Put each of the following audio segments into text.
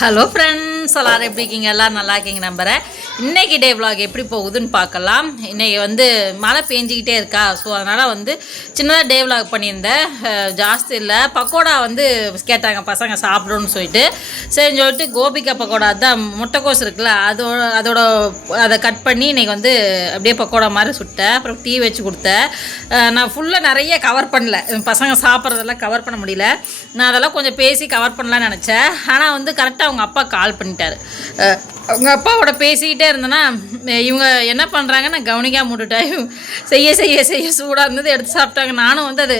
Hello friends எல்லாரும் எப்படி இருக்கீங்க? எல்லோரும் நல்லா இருக்கீங்க நம்புகிறேன் இன்றைக்கி டே விலாக் எப்படி போகுதுன்னு பார்க்கலாம். இன்றைக்கி வந்து மழை பேஞ்சிக்கிட்டே இருக்கா. ஸோ அதனால் வந்து சின்னதாக டே விலாக் பண்ணியிருந்தேன். ஜாஸ்தி இல்லை. பக்கோடா வந்து கேட்டாங்க பசங்க சாப்பிடணும்னு சொல்லிட்டு. சரின்னு சொல்லிட்டு கோபிக்கா பக்கோடா தான் முட்டைக்கோஸ் இருக்குல்ல அதோட அதோட அதை கட் பண்ணி இன்றைக்கி வந்து அப்படியே பக்கோடா மாதிரி சுட்டேன். அப்புறம் டீ வச்சு கொடுத்தேன். நான் ஃபுல்லாக நிறைய கவர் பண்ணல. பசங்க சாப்பிட்றதெல்லாம் கவர் பண்ண முடியல. நான் அதெல்லாம் கொஞ்சம் பேசி கவர் பண்ணலாம்னு நினச்சேன். ஆனால் வந்து கரெக்டாக அவங்க அப்பா கால் பண்ணிட்டு அஹ், அவங்க அப்பாவோட பேசிக்கிட்டே இருந்தேன்னா இவங்க என்ன பண்ணுறாங்க நான் கவனிக்காம விட்டுட்டேன். செய்ய செய்ய செய்ய சூடாக இருந்தது எடுத்து சாப்பிட்டாங்க. நானும் வந்து அது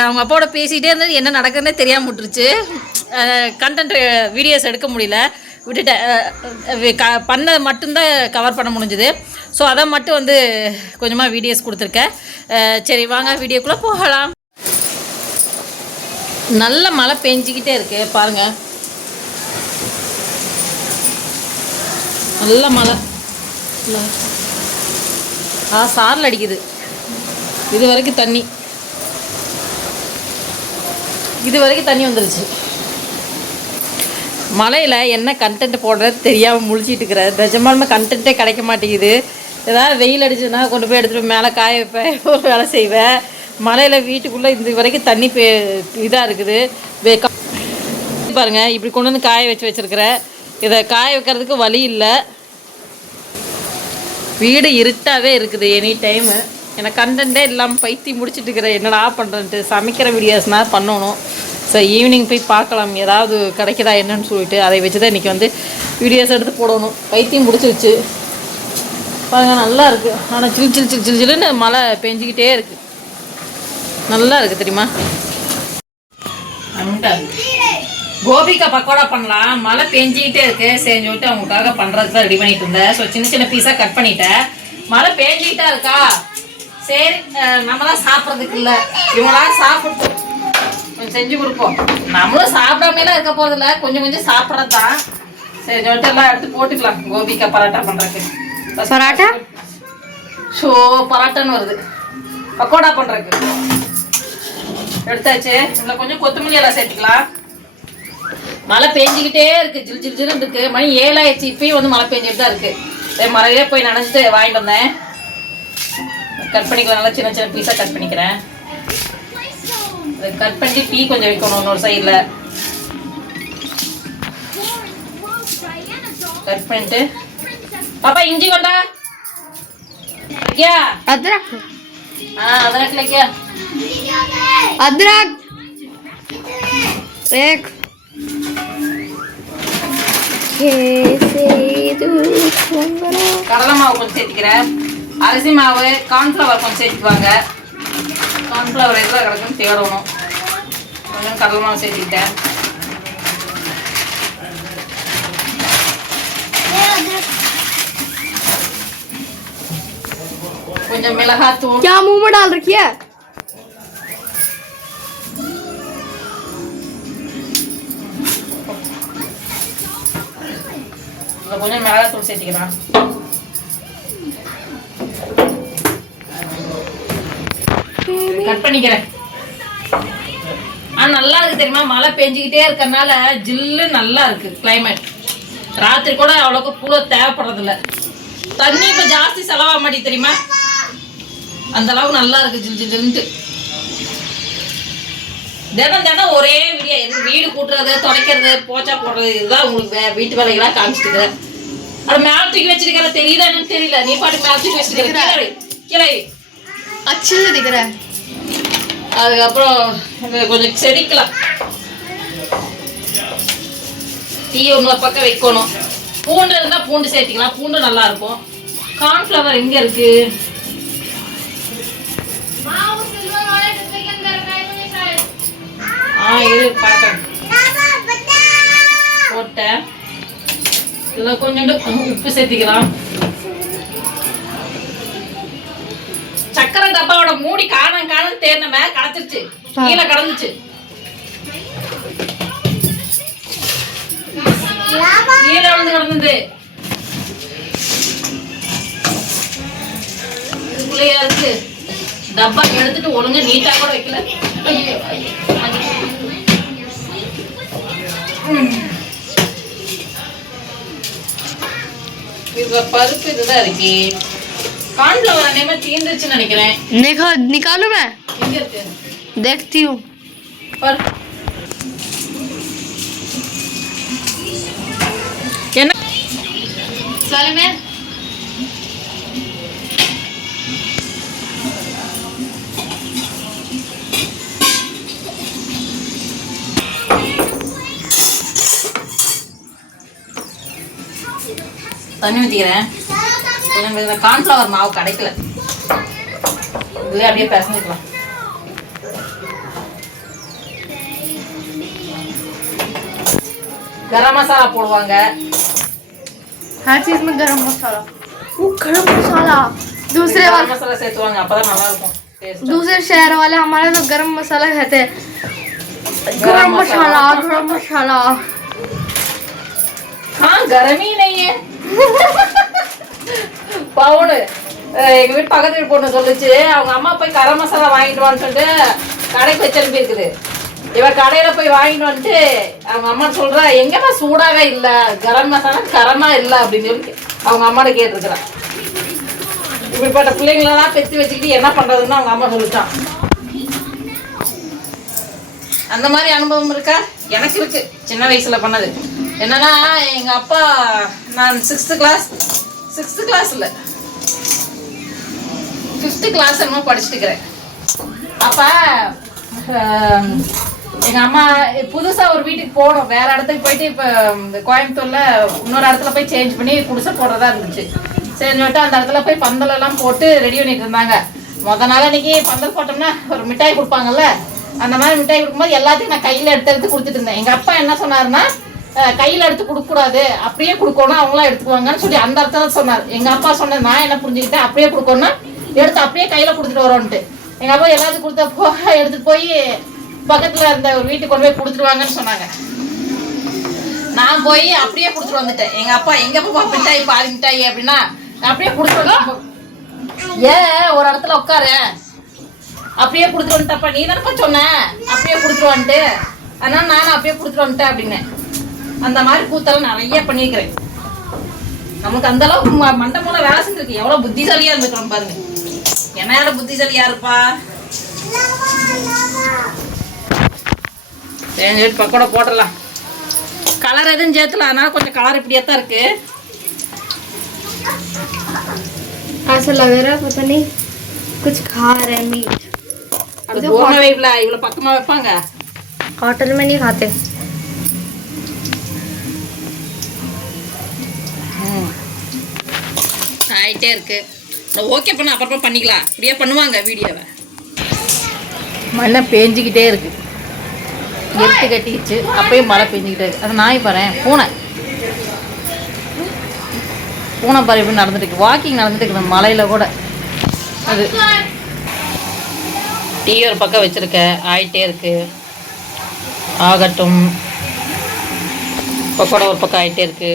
அவங்க அப்பாவோட பேசிக்கிட்டே இருந்தது என்ன நடக்குதுன்னே தெரியாமல் விட்டுருச்சு. கண்டென்ட் வீடியோஸ் எடுக்க முடியல விட்டுட்டேன். க பண்ணதை மட்டும்தான் கவர் பண்ண முடிஞ்சுது. ஸோ அதை மட்டும் வந்து கொஞ்சமாக வீடியோஸ் கொடுத்துருக்கேன். சரி வாங்க வீடியோக்குள்ளே போகலாம். நல்ல மழை பெஞ்சிக்கிட்டே இருக்குது பாருங்கள் நல்ல மழை. ஆ சாரல் அடிக்குது. இது வரைக்கும் தண்ணி. இது வரைக்கும் தண்ணி வந்துருச்சு. மழையில் என்ன கண்டென்ட் போடுறது தெரியாமல் முழிச்சிட்டு இருக்கிற நிஜமாலுமே கண்டென்ட்டே கிடைக்க மாட்டேங்குது. ஏதாவது வெயில் அடிச்சுன்னா கொண்டு போய் எடுத்துகிட்டு மேலே காய வைப்பேன். ஒரு வேலை செய்வேன். மழையில் வீட்டுக்குள்ளே இது வரைக்கும் தண்ணி பே இதாக இருக்குது. பாருங்கள் பாருங்க இப்படி கொண்டு வந்து காய வச்சு வச்சுருக்கிறேன் இதை காய வைக்கிறதுக்கு வழி இல்லை. வீடு இருட்டாகவே இருக்குது எனி டைமு எனக்கு கண்டென்ட்டே இல்லாமல் பைத்தி முடிச்சிட்டு இருக்கிறேன் என்னடா பண்ணுறேன்ட்டு சமைக்கிற வீடியோஸ்னால் பண்ணணும். ஸோ ஈவினிங் போய் பார்க்கலாம். ஏதாவது கிடைக்குதா என்னன்னு சொல்லிட்டு அதை வச்சு தான் இன்றைக்கி வந்து வீடியோஸ் எடுத்து போடணும். பைத்தியம் முடிச்சிருச்சு. பாருங்கள் நல்லா இருக்குது ஆனால் சில் சில் சில் சில் சில்லுன்னு மழை பெஞ்சிக்கிட்டே இருக்குது நல்லா இருக்குது தெரியுமா? கோபிக்கா பக்கோடா பண்ணலாம். மழை பெஞ்சிக்கிட்டே இருக்கு. சரி சொல்லிட்டு அவங்களுக்காக பண்றதுக்கு தான் ரெடி பண்ணிட்டு இருந்தேன். ஸோ சின்ன சின்ன பீஸா கட் பண்ணிட்டேன். மழை பெஞ்சிக்கிட்டா இருக்கா? சரி அஹ், நம்ம தான் சாப்பிட்றதுக்கு இல்லை. இவங்களா சாப்பிட்டு கொஞ்சம் செஞ்சு கொடுப்போம். நம்மளும் சாப்பிடாமலாம் இருக்க போறதில்ல கொஞ்சம் கொஞ்சம் சாப்பிட்றது தான் சரி சொல்லிட்டு எல்லாம் எடுத்து போட்டுக்கலாம். கோபிக்கா பரோட்டா பண்றதுக்கு. பரோட்டா? ஷோ பரோட்டான்னு வருது. பக்கோடா பண்றதுக்கு. எடுத்தாச்சு. இதுல கொஞ்சம் கொத்தமல்லி எல்லாம் சேர்த்துக்கலாம். மழை பெஞ்சிக்கிட்டே இருக்கு. ஜில் ஜில் ஜில் இருக்கு. மணி ஏழாயிடுச்சு. இப்பயும் வந்து மழை பெஞ்சிட்டு தான் இருக்கு. மழையே போய் நினைச்சிட்டு வாங்கிட்டு வந்தேன். கட் பண்ணிக்கலாம். நல்லா சின்ன சின்ன பீஸாக கட் பண்ணிக்கிறேன். கட் பண்ணிட்டு டீ கொஞ்சம் வைக்கணும் இன்னொரு சைடில் கட் பண்ணிட்டு. பாப்பா இஞ்சி கொண்டா. அத்ராக். ஆ அத்ராக் லக்கியா? அத்ராக். एक கடலை மாவு கொஞ்சம் சேர்த்துக்கிறேன் அரிசி மாவு கார்ன்ஃப்ளவர் கொஞ்சம் சேர்த்துக்குவாங்க கார்ன்ஃப்ளவர் எதில் கிடக்குன்னு தேடணும் கொஞ்சம் கடலை மாவு சேர்த்துக்கிட்டேன் கொஞ்சம் மிளகாத்தூள் क्या मुंह में डाल रखी है இதில் கொஞ்சம் மிளகாத்தூள் சேர்த்துக்கிறேன் கட் பண்ணிக்கிறேன் ஆனால் நல்லா இருக்கு தெரியுமா? மழை பெஞ்சிக்கிட்டே இருக்கறனால ஜில்லு நல்லா இருக்கு கிளைமேட் ராத்திரி கூட அவ்வளோக்கு கூட தேவைப்படுறதில்ல. தண்ணி இப்போ ஜாஸ்தி செலவாக மாட்டேங்குது தெரியுமா? அந்த அளவுக்கு நல்லா இருக்கு ஜில் ஜில் ஜில்லுன்ட்டு. தினம் தினம் ஒரே வீடியோ. வீடு கூட்டுறது துடைக்கிறது போச்சா போடுறது இதுதான் உங்களுக்கு வீட்டு வேலைகளாக காமிச்சிருக்கிறேன் அது மேல தூக்கி வச்சிருக்கிற தெரியுதா எனக்கு தெரியல. நீ பாட்டு மேல தூக்கி வச்சிருக்கிற. கிளை அச்சு இருக்கிற அதுக்கப்புறம் கொஞ்சம் செடிக்கலாம். டீ உங்களை பக்கம் வைக்கணும். பூண்டு இருந்தால் பூண்டு சேர்த்திக்கலாம். பூண்டு நல்லா இருக்கும். கார்ன்ஃப்ளவர் எங்கே இருக்குது ஆ இரு பார்க்கறேன் போட்டேன். இதில் கொஞ்சோண்டு உப்பு சேர்த்திக்கலாம். சக்கரை டப்பாவோட மூடி காணம் காணம் தேர்னமே களைச்சிருச்சு கீழே கடந்துச்சு. கீழே வந்து கிடந்தது. இதுக்குள்ளேயா இருக்கு. டப்பா எடுத்துட்டு ஒழுங்கா நீட்டா கூட வைக்கல. ஐயோ, ஐயோ. இதுல பருப்பு இதுதான் இருக்கு கார்ன்ஃப்ளவர் அநேகமா தீந்துருச்சுன்னு நினைக்கிறேன் देखो निकालो मैं எங்க இருக்கு देखती हूँ பாரு என்ன சொல்லுமே தண்ணி ஊற்றிக்கிறேன் கொஞ்சம் இந்த கார்ன்ஃப்ளவர் மாவு கிடைக்கல இதுலேயே அப்படியே பிசைஞ்சுக்கலாம் கரம் மசாலா போடுவாங்க हर चीज में गरम मसाला वो गरम मसाला दूसरे वाले கரம் மசாலா சேர்த்துவாங்க அப்பதான் நல்லா இருக்கும் taste. दूसरे शहर वाले हमारे तो गरम मसाला कहते हैं गरम गरम मसाला। मसाला गरम मसाला हाँ गर्मी नहीं है பவுனு. எங்கள் எங்க வீட்டு பக்கத்து வீட்டு பொண்ணு சொல்லிச்சு அவங்க அம்மா போய் கரம் மசாலா வாங்கிட்டு வான்னு சொல்லிட்டு கடைக்கு வச்சு இருக்குது இவ கடையில போய் வாங்கிட்டு வந்துட்டு அவங்க அம்மா சொல்றா எங்கம்மா சூடாக இல்ல கரம் மசாலா கரமா இல்ல அப்படின்னு சொல்லி அவங்க அம்மாட்ட கேட்டிருக்கிறான். இப்படிப்பட்ட பிள்ளைங்களெல்லாம் பெத்து வச்சுக்கிட்டு என்ன பண்றதுன்னு அவங்க அம்மா சொல்லிட்டான். அந்த மாதிரி அனுபவம் இருக்கா? எனக்கு இருக்கு. சின்ன வயசுல பண்ணது. என்னன்னா எங்க அப்பா நான் சிக்ஸ்த்து கிளாஸ் சிக்ஸ்த்து கிளாஸ் இல்லை ஃபிஃப்த்து கிளாஸ் என்னமோ படிச்சுட்டு இருக்கிறேன் அப்ப எங்க அம்மா புதுசா ஒரு வீட்டுக்கு போனோம். வேற இடத்துக்கு போயிட்டு இப்ப இந்த கோயம்புத்தூர்ல இன்னொரு இடத்துல போய் சேஞ்ச் பண்ணி குடிசை போடுறதா இருந்துச்சு. சரி சொல்லிட்டு அந்த இடத்துல போய் பந்தல் எல்லாம் போட்டு ரெடி பண்ணிட்டு இருந்தாங்க. முத நாள் அன்னைக்கு பந்தல் போட்டோம்னா ஒரு மிட்டாய் கொடுப்பாங்கல்ல அந்த மாதிரி மிட்டாய் கொடுக்கும்போது எல்லாத்தையும் நான் கையில எடுத்து எடுத்து கொடுத்துட்டு இருந்தேன். எங்க அப்பா என்ன சொன்னாருன்னா கையில் எடுத்து கொடுக்க கூடாது அப்படியே கொடுக்கணும் அவங்களாம் எடுத்துக்குவாங்கன்னு சொல்லி அந்த இடத்துல சொன்னார். எங்கள் அப்பா சொன்னது நான் என்ன புரிஞ்சுக்கிட்டேன்? அப்படியே கொடுக்கணும்னா எடுத்து அப்படியே கையில் கொடுத்துட்டு வரோன்ட்டு. எங்கள் அப்பா எல்லாத்துக்கும் கொடுத்தப்போ போக போய் பக்கத்தில் அந்த ஒரு வீட்டுக்கு கொண்டு போய் கொடுத்துருவாங்கன்னு சொன்னாங்க. நான் போய் அப்படியே கொடுத்துட்டு வந்துட்டேன். எங்க அப்பா எங்க அப்பா மிட்டாய் பாதி மிட்டாய் அப்படின்னா நான் அப்படியே கொடுத்துருவோம் ஏன் ஒரு இடத்துல உட்காரு? அப்படியே கொடுத்துட்டு வந்துட்டப்பா நீ தானப்பா சொன்ன. அப்படியே கொடுத்துருவான்ட்டு அதனால நானும் அப்படியே கொடுத்துட்டு வந்துட்டேன் அப்படின்னு அந்த மாதிரி கூத்தெல்லாம் நிறைய பண்ணியிருக்கிறேன் நமக்கு அந்த அளவுக்கு ம- மண்டை மூளை வேலை செஞ்சிருக்கு எவ்வளவு புத்திசாலியா இருந்துக்கிறோம் பாருங்க என்னோட புத்திசாலியா இருப்பா சரி சரி, பக்கோடா போட்டுடலாம் கலர் எதுவும் சேர்த்துல அதனால கொஞ்சம் கலர் இப்படியே தான் இருக்கு ऐसा लग रहा है पता नहीं कुछ खा रहे हैं मीट அது போன வைப்ல இவ்வளவு பக்கமா வைப்பாங்க होटल में नहीं खाते ஆகிட்டே இருக்கு. ஓகே பண்ண அப்புறமா பண்ணிக்கலாம். இப்படியே பண்ணுவாங்க வீடியோவை மழை பேஞ்சிக்கிட்டே இருக்கு. எட்டு கட்டிடுச்சு அப்பயும் மழை பெஞ்சிக்கிட்டே இருக்குது அது நாய் பாரு பூனை. பூனை பாரு எப்படி நடந்துட்டு வாக்கிங் நடந்துட்டு இருக்குது மலையில் கூட. அது டீ ஒரு பக்கம் வச்சிருக்க. ஆயிட்டே இருக்கு. ஆகட்டும். பக்கோடா ஒரு பக்கம் ஆகிட்டே இருக்கு.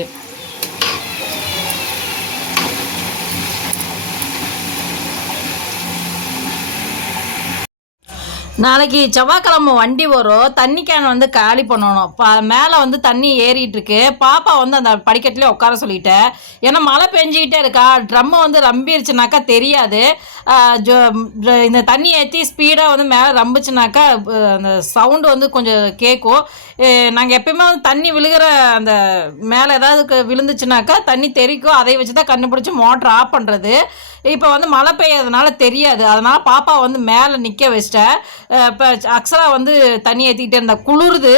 நாளைக்கு செவ்வாய்க்கிழமை வண்டி வரும். தண்ணி கேன் வந்து காலி பண்ணணும். ப மேலே வந்து தண்ணி ஏறிட்டு இருக்கு பாப்பா வந்து அந்த படிக்கட்டுலேயே உட்கார சொல்லிட்டேன். ஏன்னா மழை பெஞ்சிக்கிட்டே இருக்கா. ட்ரம்மை வந்து ரம்பிருச்சுனாக்கா தெரியாது. ஜோ- இந்த தண்ணி ஏற்றி ஸ்பீடாக வந்து மேலே ரம்பிச்சுனாக்கா அந்த சவுண்டு வந்து கொஞ்சம் கேட்கும் நாங்கள் எப்பயுமே வந்து தண்ணி விழுகிற அந்த மேலே ஏதாவது விழுந்துச்சுனாக்கா தண்ணி தெறிக்கும் அதை வச்சு தான் கண்டுபிடிச்சி மோட்டர் ஆஃப் பண்ணுறது இப்போ வந்து மழை பெய்யறதுனால தெரியாது. அதனால் பாப்பா வந்து மேலே நிற்க வச்சிட்டேன் இப்போ அக்ஸரா வந்து தண்ணி ஏற்றிக்கிட்டே இருந்தா குளிருது.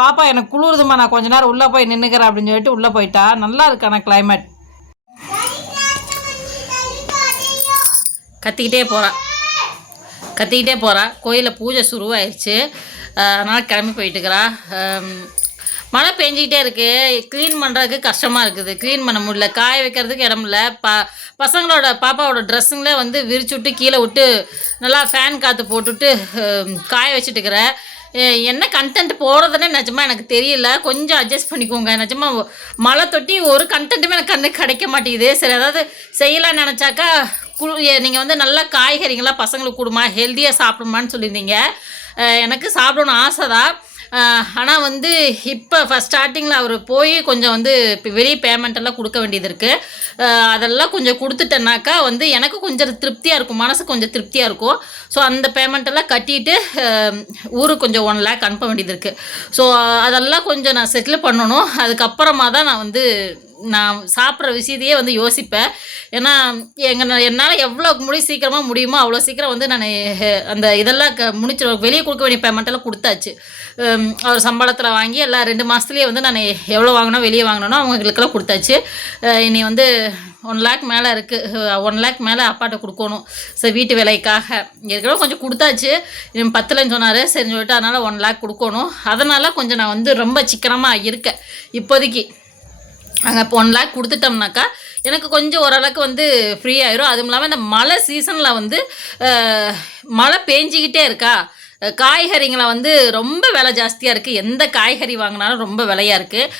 பாப்பா எனக்கு குளிருதுமா நான் கொஞ்ச நேரம் உள்ளே போய் நின்றுக்கிறேன் அப்படின்னு சொல்லிட்டு உள்ளே போயிட்டா. நல்லா இருக்கு ஆனால் கிளைமேட் கத்திக்கிட்டே போகிறா கத்திக்கிட்டே போகிறா கோயிலில் பூஜை சுருவாயிருச்சு. அதனால் கிளம்பி போயிட்டுக்கிறா. மழை பெஞ்சிக்கிட்டே இருக்குது க்ளீன் பண்ணுறதுக்கு கஷ்டமாக இருக்குது. க்ளீன் பண்ண முடியல. காய வைக்கிறதுக்கு இடம் இல்லை. ப பசங்களோட பாப்பாவோட ட்ரெஸ்ஸுங்களே வந்து விரிச்சு விட்டு கீழே விட்டு நல்லா ஃபேன் காற்று போட்டுவிட்டு காய வச்சுட்டுக்கிறேன் என்ன கண்டென்ட் போடுறதுன்னு நிஜமாக எனக்கு தெரியல. கொஞ்சம் அட்ஜஸ்ட் பண்ணிக்கோங்க. நிஜமாக மழை தொட்டி ஒரு கண்டென்ட்டுமே எனக்கு கண்ணுக்கு கிடைக்க மாட்டேங்குது. சரி ஏதாவது செய்யலாம்னு நினச்சாக்கா குழு நீங்கள் வந்து நல்லா காய்கறிங்களாம் பசங்களுக்கு கொடுமா. ஹெல்த்தியாக சாப்பிடுமான்னு சொல்லியிருந்தீங்க. எனக்கு சாப்பிடணும் ஆசை தான் ஆனால் வந்து இப்போ ஃபஸ்ட் ஸ்டார்டிங்கில் அவர் போய் கொஞ்சம் வந்து இப்போ வெளியே பேமெண்ட்டெல்லாம் கொடுக்க வேண்டியது இருக்குது அதெல்லாம் கொஞ்சம் கொடுத்துட்டேனாக்கா வந்து எனக்கு கொஞ்சம் திருப்தியாக இருக்கும். மனசு கொஞ்சம் திருப்தியாக இருக்கும். ஸோ அந்த பேமெண்ட்டெல்லாம் கட்டிட்டு ஊருக்கு கொஞ்சம் ஒன் லேக் அனுப்ப வேண்டியது இருக்குது ஸோ அதெல்லாம் கொஞ்சம் நான் செட்டில் பண்ணணும். அதுக்கப்புறமா தான் நான் வந்து நான் சாப்பிட்ற விஷயத்தையே வந்து யோசிப்பேன். ஏன்னா எங்கள் என்னால் எவ்வளோ முடியும் சீக்கிரமாக முடியுமோ அவ்வளோ சீக்கிரம் வந்து நான் அந்த இதெல்லாம் க முடிச்சிருவேன் வெளியே கொடுக்க வேண்டிய பேமெண்ட்டெல்லாம் கொடுத்தாச்சு. அவர் சம்பளத்தில் வாங்கி எல்லாம் ரெண்டு மாதத்துலேயே வந்து நான் எவ்வளோ வாங்கினோம் வெளியே வாங்கினோனோ அவங்களுக்கெல்லாம் கொடுத்தாச்சு. இனி வந்து ஒன் லேக் மேலே இருக்குது ஒன் லேக் மேலே அப்பாட்ட கொடுக்கணும். சரி வீட்டு வேலைக்காக. ஏற்கனவே கொஞ்சம் கொடுத்தாச்சு. இன்னும் பத்துலன்னு சொன்னார். சரின்னு சொல்லிட்டு அதனால் ஒன் லேக் கொடுக்கணும். அதனால் கொஞ்சம் நான் வந்து ரொம்ப சிக்கனமாக இருக்கேன். இப்போதைக்கு. அங்கே இப்போ ஒன் லேக் கொடுத்துட்டோம்னாக்கா எனக்கு கொஞ்சம் ஓரளவுக்கு வந்து ஃப்ரீ ஆயிரும். அதுவும் இல்லாமல் இந்த மழை சீசனில் வந்து மழை பேஞ்சிக்கிட்டே இருக்கா? காய்கறிங்களை வந்து ரொம்ப விலை ஜாஸ்தியாக இருக்குது எந்த காய்கறி வாங்கினாலும் ரொம்ப விலையாக இருக்குது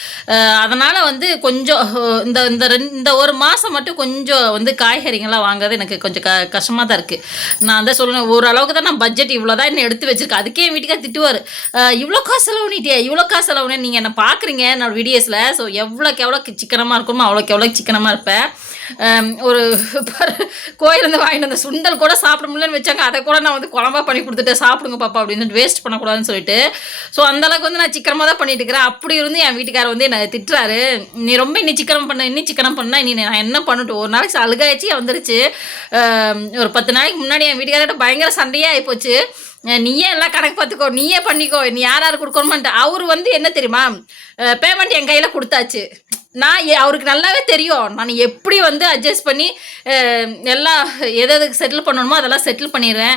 அதனால் வந்து கொஞ்சம் இந்த இந்த ரெண்டு இந்த ஒரு மாதம் மட்டும் கொஞ்சம் வந்து காய்கறிங்கெல்லாம் வாங்குறது எனக்கு கொஞ்சம் க கஷ்டமாக தான் இருக்குது நான் தான் சொல்லணும் ஓரளவுக்கு தான் நான் பட்ஜெட் இவ்வளோ தான் என்ன எடுத்து வச்சுருக்கேன் அதுக்கே என் திட்டுவார். இவ்வளோ காசு செலவுனிட்டே இவ்வளோ காசு செலவுனே நீங்கள் என்ன பார்க்குறீங்க என்னோடய வீடியோஸில் ஸோ எவ்வளோக்கு எவ்வளோ சிக்கனமாக இருக்கணுமோ அவ்வளோக்கு எவ்வளோ சிக்கனமாக இருப்பேன். ஒரு கோயிலேருந்து வாங்கிட்டு வந்த சுண்டல் கூட சாப்பிட முடியலன்னு வச்சாங்க. அதை கூட நான் வந்து குழம்பா பண்ணி கொடுத்துட்டேன். சாப்பிடுங்க பாப்பா அப்படின்னு வேஸ்ட் பண்ணக்கூடாதுன்னு சொல்லிட்டு. ஸோ அந்த அளவுக்கு வந்து நான் சிக்கனமாக தான் பண்ணிட்டு இருக்கிறேன். அப்படி இருந்து என் வீட்டுக்காரர் வந்து என்னை திட்டுறாரு. நீ ரொம்ப இன்னி சிக்கனம் பண்ண இன்னி சிக்கனம் பண்ண நீ நான் என்ன பண்ணட்டும்? ஒரு நாளைக்கு அழுகாய்ச்சி வந்துருச்சு. ஒரு பத்து நாளைக்கு முன்னாடி என் வீட்டுக்காரர்கிட்ட பயங்கர சண்டையாக ஆகிப்போச்சு நீயே எல்லாம் கணக்கு பார்த்துக்கோ. நீயே பண்ணிக்கோ. நீ யார் யார் கொடுக்கணுமான்ட்டு. அவர் வந்து என்ன தெரியுமா? பேமெண்ட் என் கையில் கொடுத்தாச்சு. நான் எ- அவருக்கு நல்லாவே தெரியும். நான் எப்படி வந்து அட்ஜஸ்ட் பண்ணி எல்லாம் எது எதுக்கு செட்டில் பண்ணணுமோ அதெல்லாம் செட்டில் பண்ணிடுவேன்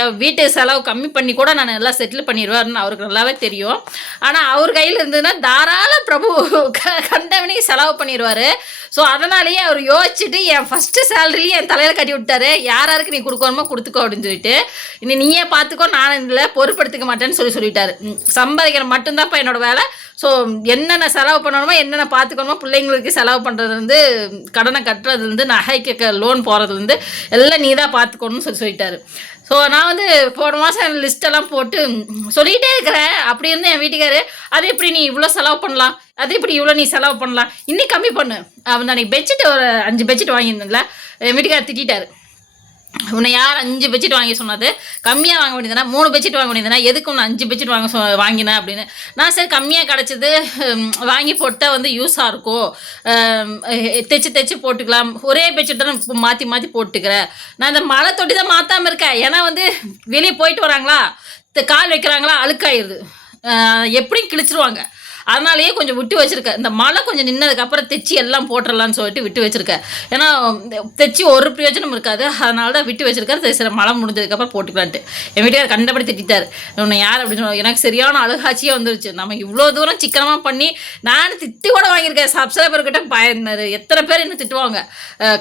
என் வீட்டு செலவு கம்மி பண்ணி கூட நான் எல்லாம் செட்டில் பண்ணிடுவேன்னு அவருக்கு நல்லாவே தெரியும். ஆனால் அவர் கையில் இருந்ததுன்னா தாராள பிரபு க செலவு பண்ணிடுவார் ஸோ அதனாலேயே அவர் யோசிச்சுட்டு என் ஃபஸ்ட்டு சேலரியும் என் தலையில் கட்டி விட்டாரு. யார் யாருக்கு நீ கொடுக்கணுமோ கொடுத்துக்கோ அப்படின்னு சொல்லிட்டு இனி நீயே பார்த்துக்கோ நான் இதில் பொறுப்படுத்திக்க மாட்டேன்னு சொல்லி சொல்லிட்டாரு. சம்பாதிக்கிற மட்டும்தான்ப்பா என்னோட வேலை. ஸோ என்னென்ன செலவு பண்ணணுமோ என்னென்ன பார்த்துக்கணுமோ பிள்ளைங்களுக்கு செலவு பண்ணுறதுலேருந்து கடனை கட்டுறதுலேருந்து நகைக்கு லோன் போகிறதுலேருந்து எல்லாம் நீ தான் பார்த்துக்கணும்னு சொல்லி சொல்லிட்டாரு. ஸோ நான் வந்து போன மாதம் லிஸ்ட்டெல்லாம் போட்டு சொல்லிகிட்டே இருக்கிறேன். அப்படி இருந்து என் வீட்டுக்காரு அது எப்படி நீ இவ்வளோ செலவு பண்ணலாம்? அது எப்படி இவ்வளோ நீ செலவு பண்ணலாம்? இன்னும் கம்மி பண்ணு. அவன் அன்றைக்கி பெட்ஷீட் ஒரு அஞ்சு பெட்ஷீட் வாங்கியிருந்தேன்ல. என் வீட்டுக்காரர் திட்டாரு உன்னை யார் அஞ்சு பெட்ஷீட் வாங்கி சொன்னது? கம்மியாக வாங்க வேண்டியதுனா மூணு பெட்ஷீட் வாங்க வேண்டியதுனா எதுக்கு ஒன்று அஞ்சு பெட்ஷீட் வாங்க சொ வாங்கினேன் அப்படின்னு? நான் சரி கம்மியாக கிடச்சிது வாங்கி போட்டால் வந்து யூஸாக இருக்கும் தைச்சு தைச்சு போட்டுக்கலாம். ஒரே பெட்ஷீட் தான் மாற்றி மாற்றி போட்டுக்கிறேன் நான் இந்த மழை தொட்டி தான் மாற்றாமல் இருக்கேன். ஏன்னா வந்து வெளியே போயிட்டு வராங்களா? கால் வைக்கிறாங்களா? அழுக்காயிருது. எப்படியும் கிழிச்சிருவாங்க. அதனாலேயே கொஞ்சம் விட்டு வச்சுருக்கேன் இந்த மழை கொஞ்சம் நின்னதுக்கப்புறம் தைச்சி எல்லாம் போட்டுடலான்னு சொல்லிட்டு விட்டு வச்சிருக்கேன் ஏன்னா தைச்சி ஒரு பிரயோஜனம் இருக்காது. அதனால தான் விட்டு வச்சிருக்கேன் சரி மழை முடிஞ்சதுக்கப்புறம் போட்டுக்கலான்ட்டு. என் வீட்டுக்கார் கண்டபடி திட்டார் உன்னை யார் அப்படின்னு எனக்கு சரியான அழுகாட்சியே வந்துருச்சு. நம்ம இவ்வளோ தூரம் சிக்கனமாக பண்ணி நான் திட்டு கூட வாங்கியிருக்கேன். சப்ஸ்கிரைபர்கிட்ட பயந்தாரு எத்தனை பேர் என்ன திட்டுவாங்க?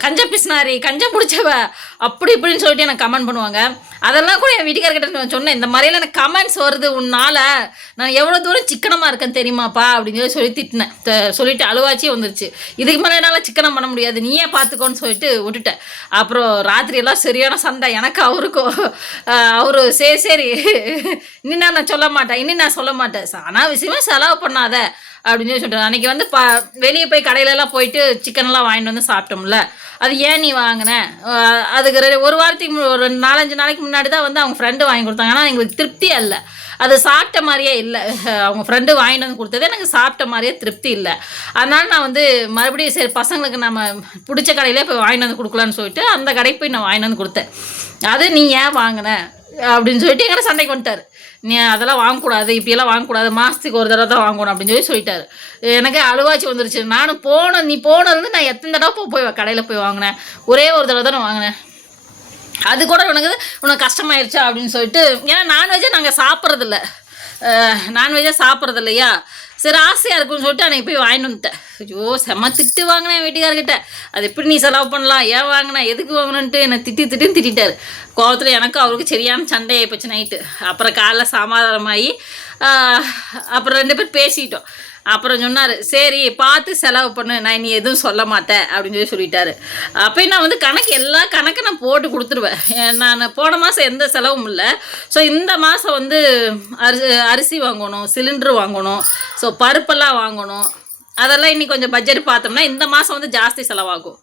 கஞ்ச பிஸ்னாரி கஞ்சம் பிடிச்சவ அப்படி இப்படின்னு சொல்லிட்டு எனக்கு கமெண்ட் பண்ணுவாங்க. அதெல்லாம் கூட என் வீட்டுக்காரர்கிட்ட நான் சொன்னேன். இந்த மாதிரியெல்லாம் எனக்கு கமெண்ட்ஸ் வருது உன்னால. நான் எவ்வளோ தூரம் சிக்கனமாக இருக்கேன் தெரியுமாப்பா? அப்படின்னு சொல்லி சொல்லி திட்டினேன். சொல்லிட்டு அழுவாச்சியே வந்துருச்சு. இதுக்கு மேலே என்னால் சிக்கனம் பண்ண முடியாது. நீயே பார்த்துக்கோன்னு சொல்லிட்டு விட்டுட்டேன். அப்புறம் ராத்திரியெல்லாம் சரியான சண்டை. எனக்கு அவருக்கும் அவரு சரி சரி. இன்னும் நான் சொல்ல மாட்டேன். இன்னும் நான் சொல்ல மாட்டேன். அனாவசியமாக செலவு பண்ணாத. அப்படின்னு சொல்லி சொல்லிட்டு அன்றைக்கி வந்து ப வெளியே போய் கடையிலலாம் போயிட்டு சிக்கன்லாம் வாங்கிட்டு வந்து சாப்பிட்டோம்ல. அது ஏன் நீ வாங்கின? அதுக்கு ரெ- ஒரு வாரத்துக்கு மு- ஒரு நாலஞ்சு நாளைக்கு முன்னாடி தான் வந்து அவங்க ஃப்ரெண்டு வாங்கி கொடுத்தாங்க. ஆனால் எங்களுக்கு திருப்தி இல்லை அது சாப்பிட்ட மாதிரியே இல்லை. அவங்க ஃப்ரெண்டு வாங்கிட்டு வந்து கொடுத்தது எனக்கு சாப்பிட்ட மாதிரியே திருப்தி இல்லை. அதனால் நான் வந்து மறுபடியும் சரி பசங்களுக்கு நம்ம பிடிச்ச கடையிலே போய் வாங்கிட்டு வந்து கொடுக்கலான்னு சொல்லிட்டு அந்த கடைக்கு போய் நான் வாங்கிட்டு வந்து கொடுத்தேன். அது நீ ஏன் வாங்கின? அப்படின்னு சொல்லிட்டு எங்கிட்ட சண்டைக்கு வந்துட்டார். நீ அதெல்லாம் வாங்கக்கூடாது இப்படியெல்லாம் வாங்கக்கூடாது மாதத்துக்கு ஒரு தடவை தான் வாங்கணும் அப்படின்னு சொல்லி சொல்லிட்டாரு. எனக்கு அழுவாச்சி வந்துருச்சு. நானும் போன நீ போனதுலேருந்து நான் எத்தனை தடவை போய் கடையில் போய் வாங்கினேன்? ஒரே ஒரு தடவை தான் நான் வாங்கினேன். அது கூட உனக்கு உனக்கு கஷ்டமாயிருச்சா அப்படின்னு சொல்லிட்டு ஏன்னா நான்வெஜ்ஜை நாங்கள் சாப்பிட்றதில்ல. நான்வெஜ்ஜாக சாப்பிட்றது இல்லையா சரி ஆசையாக இருக்கும்னு சொல்லிட்டு அன்றைக்கி போய் வாங்கிட்டு வந்துட்டேன். ஐயோ செம்ம திட்டு வாங்கினேன் வீட்டுக்காரர்கிட்ட. அது எப்படி நீ செலவு பண்ணலாம்? ஏன் வாங்கினேன் எதுக்கு வாங்கினன்ட்டு என்னை திட்டி திட்டின்னு திட்டிட்டாரு. கோவத்தில் எனக்கும் அவருக்கு சரியான சண்டை ஆகிப்போச்சு நைட்டு. அப்புறம் காலைல சமாதானமாகி அப்புறம் ரெண்டு பேர் பேசிட்டோம் அப்புறம் சொன்னார் சரி பார்த்து செலவு பண்ணு நான் நீ எதுவும் சொல்ல மாட்டேன் அப்படின்னு சொல்லி சொல்லிட்டாரு. அப்போ நான் வந்து கணக்கு எல்லா கணக்கு நான் போட்டு கொடுத்துருவேன். நான் போன மாதம் எந்த செலவும் இல்லை. ஸோ இந்த மாதம் வந்து அரிசி அரிசி வாங்கணும் சிலிண்டர் வாங்கணும் ஸோ பருப்பெல்லாம் வாங்கணும். அதெல்லாம் இன்னைக்கு கொஞ்சம் பட்ஜெட் பார்த்தோம்னா இந்த மாதம் வந்து ஜாஸ்தி செலவாகும்.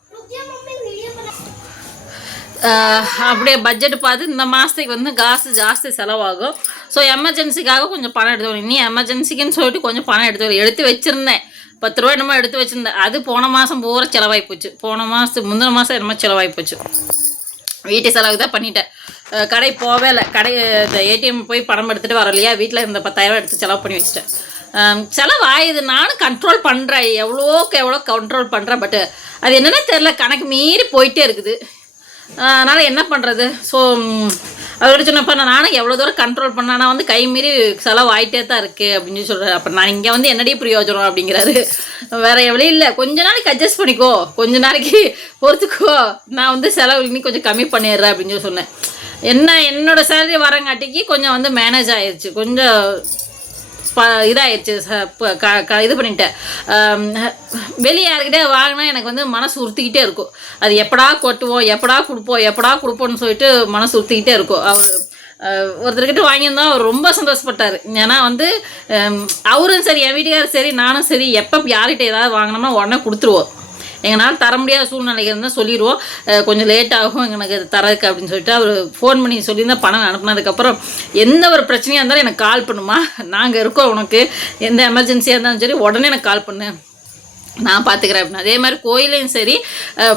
அப்படியே பட்ஜெட் பார்த்து இந்த மாதத்துக்கு வந்து காசு ஜாஸ்தி செலவாகும். ஸோ எமர்ஜென்சிக்காக கொஞ்சம் பணம் எடுத்து வரேன் நீ எமர்ஜென்சிக்குன்னு சொல்லிட்டு கொஞ்சம் பணம் எடுத்து வரேன் எடுத்து வச்சுருந்தேன். பத்து ரூபா என்னமோ எடுத்து வச்சுருந்தேன். அது போன மாதம் பூரா செலவாகி போச்சு. போன மாதத்துக்கு முந்தின மாதம் என்னமோ செலவாகி போச்சு. வீட்டு செலவு தான் பண்ணிட்டேன். கடை போவே இல்லை. கடை இந்த ஏடிஎம் போய் பணம் எடுத்துகிட்டு வரலையா வீட்டில் இந்த பத்தாயிரம் எடுத்து செலவு பண்ணி வச்சுட்டேன். செலவாயுது. நானும் கண்ட்ரோல் பண்ணுறேன் எவ்வளோக்கு எவ்வளோ கண்ட்ரோல் பண்ணுறேன் பட்டு அது என்னென்ன தெரில கணக்கு மீறி போயிட்டே இருக்குது. அதனால் என்ன பண்ணுறது ஸோ அவர் சொன்னப்ப நானும் எவ்வளோ தூரம் கண்ட்ரோல் பண்ணானா வந்து கை மீறி செலவு ஆகிட்டே தான் இருக்குது அப்படின்னு சொல்லி சொல்கிறாரு அப்போ நான் இங்கே வந்து என்னடி பிரயோஜனம் அப்படிங்கிறாரு. வேற எவ்வளோ இல்லை. கொஞ்ச நாளைக்கு அட்ஜஸ்ட் பண்ணிக்கோ. கொஞ்ச நாளைக்கு பொறுத்துக்கோ. நான் வந்து செலவு இன்னும் கொஞ்சம் கம்மி பண்ணிடுறேன் அப்படின்னு சொல்லி சொன்னேன். என்ன என்னோட சேலரி வரங்காட்டிக்கு கொஞ்சம் வந்து மேனேஜ் ஆயிடுச்சு கொஞ்சம் ப இதாகிடுச்சு க க இது பண்ணிட்டேன். வெளியே யாருக்கிட்டே வாங்கினா எனக்கு வந்து மனசு உறுத்திக்கிட்டே இருக்கும். அது எப்படா கொட்டுவோம் எப்படா கொடுப்போம் எப்படா கொடுப்போம்னு சொல்லிட்டு மனசு உறுத்திக்கிட்டே இருக்கும். அவர் ஒருத்தர்கிட்ட வாங்கியிருந்தா அவர் ரொம்ப சந்தோஷப்பட்டார். ஏன்னா வந்து அவரும் சரி என் வீட்டுக்காரர் சரி நானும் சரி எப்போ யார்கிட்ட ஏதாவது வாங்கினோம்னா உடனே கொடுத்துருவோம். எங்களால் தர முடியாத சூழ்நிலை இருந்தால் சொல்லிடுவோம் கொஞ்சம் லேட் ஆகும் எனக்கு அது தரதுக்கு அப்படின்னு சொல்லிட்டு அவர் ஃபோன் பண்ணி சொல்லியிருந்தா பணம் அனுப்புனதுக்கப்புறம் எந்த ஒரு பிரச்சனையாக இருந்தாலும் எனக்கு கால் பண்ணுமா நாங்கள் இருக்கோம் உனக்கு. எந்த எமர்ஜென்சியாக இருந்தாலும் சரி உடனே எனக்கு கால் பண்ணு. நான் பார்த்துக்கிறேன் அப்படின்னு. அதே மாதிரி கோயிலையும் சரி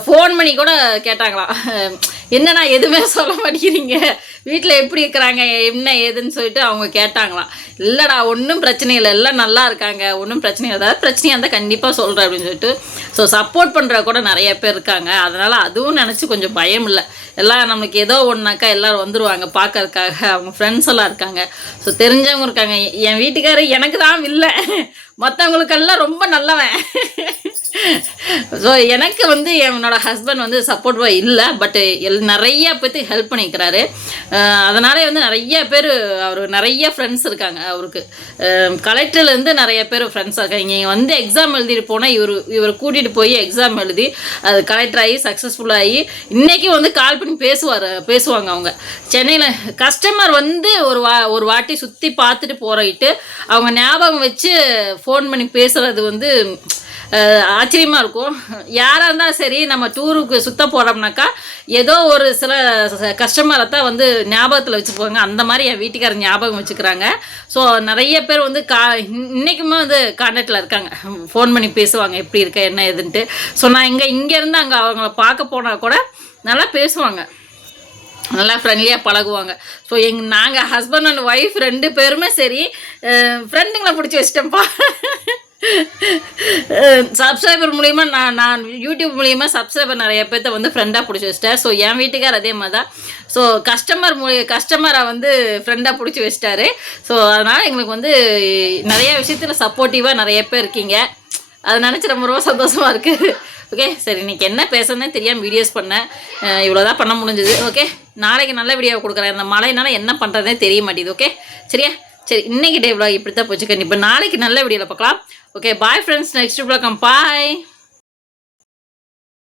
ஃபோன் பண்ணி கூட கேட்டாங்களாம். அஹ் என்னண்ணா எதுவுமே சொல்ல மாட்டேங்கிறீங்க? வீட்டில் எப்படி இருக்கிறாங்க? என்ன ஏதுன்னு சொல்லிட்டு அவங்க கேட்டாங்களாம். இல்லைடா ஒன்றும் பிரச்சனை இல்லை. எல்லாம் நல்லா இருக்காங்க. ஒன்றும் பிரச்சனை இல்லை. ஏதாவது பிரச்சனையாக இருந்தால் கண்டிப்பாக சொல்கிறேன் அப்படின்னு சொல்லிட்டு ஸோ சப்போர்ட் பண்ணுற கூட நிறைய பேர் இருக்காங்க. அதனால் அதுவும் நினச்சி கொஞ்சம் பயம் இல்லை. எல்லாம் நம்மளுக்கு ஏதோ ஒன்றாக்கா எல்லோரும் வந்துடுவாங்க பார்க்கறதுக்காக அவங்க ஃப்ரெண்ட்ஸ் எல்லாம் இருக்காங்க. ஸோ தெரிஞ்சவங்க இருக்காங்க. என் வீட்டுக்காரர் எனக்கு தான் இல்லை மற்றவங்களுக்கெல்லாம் ரொம்ப நல்லவன். ஸோ எனக்கு வந்து என்னோட ஹஸ்பண்ட் வந்து சப்போர்ட்டிவாக இல்லை பட்டு எல் நிறைய பேர்த்துக்கு ஹெல்ப் பண்ணிக்கிறாரு. அதனாலே வந்து நிறைய பேர் அவர் நிறைய ஃப்ரெண்ட்ஸ் இருக்காங்க அவருக்கு. கலெக்டர்லேருந்து நிறைய பேர் ஃப்ரெண்ட்ஸ் இருக்காங்க. இங்கே வந்து எக்ஸாம் எழுதிட்டு போனால் இவர் இவர் கூட்டிகிட்டு போய் எக்ஸாம் எழுதி அது கலெக்டர் ஆகி சக்ஸஸ்ஃபுல்லாகி இன்றைக்கும் வந்து கால் பண்ணி பேசுவார் பேசுவாங்க அவங்க. சென்னையில் கஸ்டமர் வந்து ஒரு வா ஒரு வாட்டி சுற்றி பார்த்துட்டு போகிட்டு அவங்க ஞாபகம் வச்சு ஃபோன் பண்ணி பேசுகிறது வந்து ஆச்சரியமாக இருக்கும். யாராக இருந்தாலும் சரி நம்ம டூருக்கு சுத்த போகிறோம்னாக்கா ஏதோ ஒரு சில கஸ்டமரை தான் வந்து ஞாபகத்தில் வச்சுருப்பாங்க அந்த மாதிரி என் வீட்டுக்காரர் ஞாபகம் வச்சுக்கிறாங்க. ஸோ நிறைய பேர் வந்து கா இன்றைக்குமே வந்து கான்டாக்டில் இருக்காங்க. ஃபோன் பண்ணி பேசுவாங்க எப்படி இருக்க என்ன ஏதுன்ட்டு. ஸோ நான் இங்கே இங்கேருந்து அங்கே அவங்கள பார்க்க போனால் கூட நல்லா பேசுவாங்க. நல்லா ஃப்ரெண்ட்லியாக பழகுவாங்க. ஸோ எங் நாங்கள் ஹஸ்பண்ட் அண்ட் ஒய்ஃப் ரெண்டு பேருமே சரி ஃப்ரெண்டுங்களை பிடிச்சி வச்சிட்டேன்ப்பா சப்ஸ்கிரைபர் மூலிமா நான் நான் யூடியூப் மூலிமா சப்ஸ்கிரைபர் நிறைய பேர்த்த வந்து ஃப்ரெண்டாக பிடிச்சி வச்சிட்டேன். ஸோ என் வீட்டுக்கார் அதே மாதிரி தான் ஸோ கஸ்டமர் மூலி கஸ்டமரை வந்து ஃப்ரெண்டாக பிடிச்சி வச்சிட்டாரு. ஸோ அதனால் எங்களுக்கு வந்து நிறைய விஷயத்தில் சப்போர்ட்டிவாக நிறைய பேர் இருக்கீங்க. அதை நினச்சி ரொம்ப ரொம்ப சந்தோஷமாக இருக்குது ஓகே சரி இன்றைக்கி என்ன பேசுறதுனே தெரியாமல் வீடியோஸ் பண்ணேன். இவ்வளோ தான் பண்ண முடிஞ்சது. ஓகே நாளைக்கு நல்ல வீடியோ கொடுக்குறேன். இந்த மழைனால என்ன பண்ணுறதுனே தெரிய மாட்டேங்குது. ஓகே சரியா? சரி இன்றைக்கி டே விழா இப்படி தான் போச்சு. கண்டிப்பாக நாளைக்கு நல்ல வீடியோவில் பார்க்கலாம். Okay bye friends next vlog bye